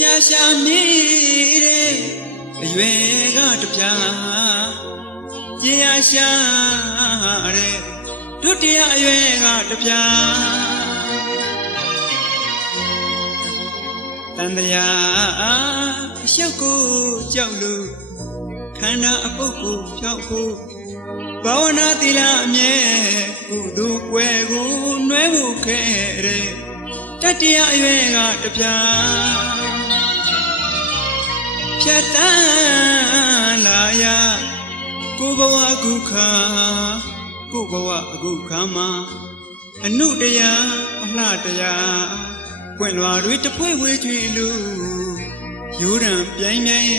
ရှာမိတဲ့အရွယ်ကတပြားပညာရှာတဲ့ဒုတိယအရွယ်ကတပြားတန်တရားအလျှောက်ကိုကြောက်လို့ခန္ဓာအပုပ်ကိုဖြောက်ဖို့ဘာဝနာသီလအမြဲကုသိုလ်ွယ်ကိုနှွဲဖို့ခဲ့တဲ့တတိယအရွယ်ကတပြား ဖြတ်တန်းလာရကိုဘဝအခုခါကိုဘဝအခုခါမှာအနုတရားအလှတရားပွင့်လွာတွေတပွဲဝေးချွေလူရိုးရံပြိုင်ပြိုင်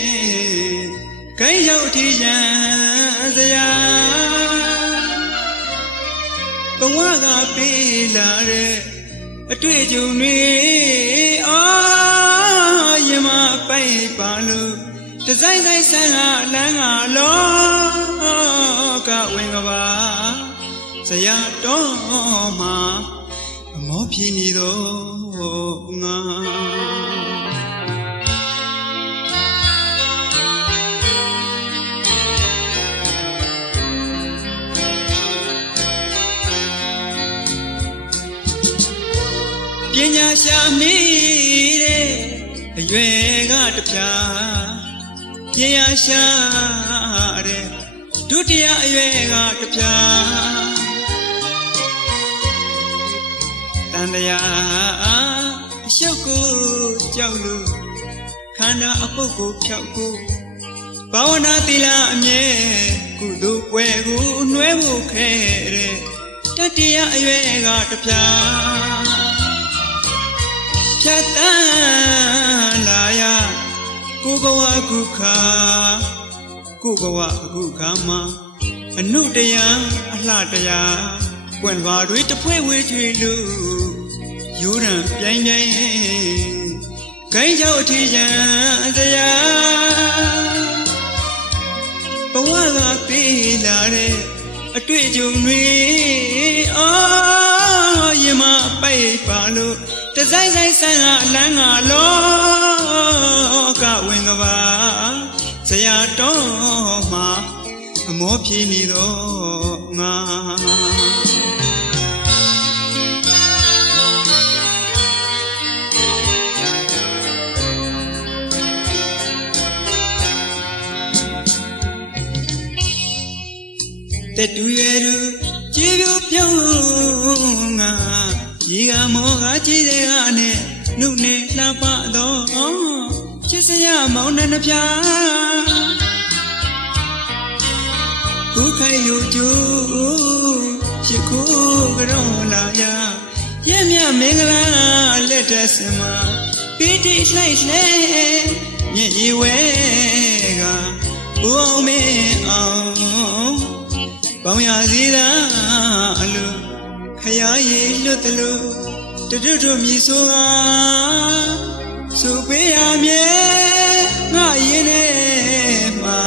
ခိုင်းရောက်ထီရန်စရာဘဝကပေးလာတဲ့အတွေ့အကြုံတွေအာယမ ပိုက်ပါလို့တစိုက်စိုက်ဆန်းဟာလန်းဟာလောကဝင်ကပါဇရာတော်မှာအမောဖြစ်နေတော့ငါပညာရှာမိ တဲ့အရွယ်ကတပြားပညာရှာတဲ့ဒုတိယအရွယ်ကတပြားတန်တရားအလျှောက်ကိုကြောက်လို့ခန္ဓာအပုပ်ကိုဖြောက်ကိုဘာဝနာသီလအမြဲကုသိုလ်ပွဲကိုနှွဲဖို့ခဲတဲ့တတိယအရွယ်ကတပြား ဖြတ်တန်းလာရကိုဘဝအခုခါကိုဘဝအခုခါမှာအနုတရားအလှတရားပွင့်လွာတွေတဖွဲဝေးချွေလို့ရိုးရံပြိုင်ပြိုင်ခိုင်းချောက်ထီရန်တရားဘဝကပေးလာတဲ့အတွေ့အကြုံတွေအာရင်မပိုက်ပါလို့ တစိုက်စိုက်ဆန်းဟာအလန်းကလောကဝင်ကပါဇရာတော်မှာအမောပြေနေတော့ငါတက်တူရဲ့သူကြည်ပြပြုံးငါ ရေကမောကကြည်တဲ့ကနဲ့နှုတ်နဲ့လှပတော့ချစ်စရာမောင်နှံနှပြခုခိုင်ယူကျူရှိခိုးကြောလာရရဲ့မြမင်္ဂလာလက်ထစမပိတိလှိုက်လှဲမြည်ရီဝဲကဘုံမင်းအောင်ပေါင်းရစီသာအလို ခရရည်လွတ်တလို့တတွထွမြည်ဆိုကဆိုပေးရမြဲငါရင်ထဲမှာ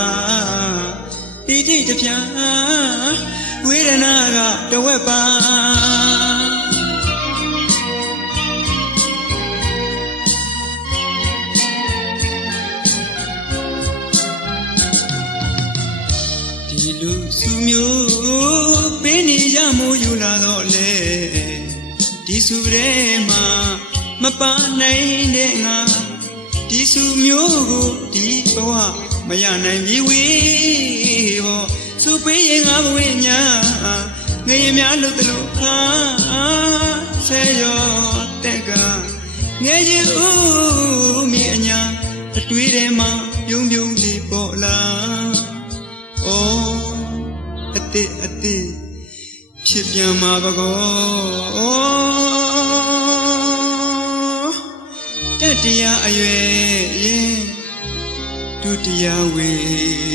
ပိဋိတပြာဝေဒနာကတဝက်ပါဒီလူစုမျိုးပေးနေရ မိုးယူလာတော့လေဒီစုထဲမှာမပါနိုင်တဲ့ငါဒီစုမျိုးကိုဒီဘဝမရနိုင်ပြီဝေးဘောစုပေးရင်ငါဘဝညာငရေများလို့တလို့ခါဆဲရောတဲ့ကငယ်ကြီးဦး မှာပကော။အိုးတတိယအရွယ်ရင်ဒုတိယဝေဒနာ